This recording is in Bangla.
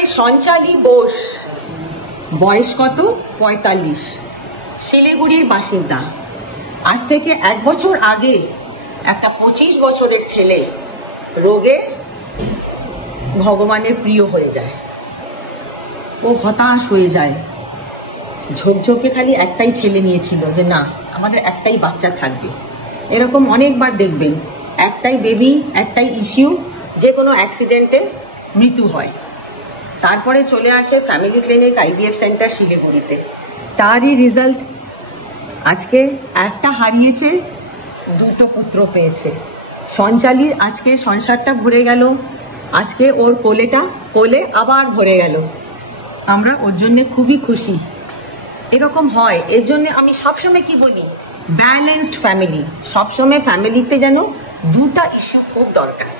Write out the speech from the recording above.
আজকে সঞ্চালী বোস, বয়স কত? 45, শিলিগুড়ির বাসিন্দা। আজ থেকে 1 বছর আগে একটা 25 বছরের ছেলে রোগে ভগবানের প্রিয় হয়ে যায়। ও হতাশ হয়ে যায়। ঝোঁকঝোঁকে খালি একটাই ছেলে নিয়েছিল যে না, আমাদের একটাই বাচ্চা থাকবে। এরকম অনেকবার দেখবেন, একটাই বেবি, একটাই ইস্যু, যে কোনো অ্যাক্সিডেন্টে মৃত্যু হয়। তারপরে চলে আসে ফ্যামিলি ক্লিনিক IVF সেন্টার শিলিগুড়িতে। তারই রেজাল্ট আজকে একটা হারিয়েছে, 2টো পুত্র পেয়েছে। সঞ্চালীর আজকে সংসারটা ভরে গেল, আজকে ওর কোলে আবার ভরে গেল। আমরা ওর জন্যে খুবই খুশি। এরকম হয়, এর জন্য আমি সবসময় কি বলি, ব্যালেন্সড ফ্যামিলি। সবসময় ফ্যামিলিতে যেন 2টা ইস্যু খুব দরকার।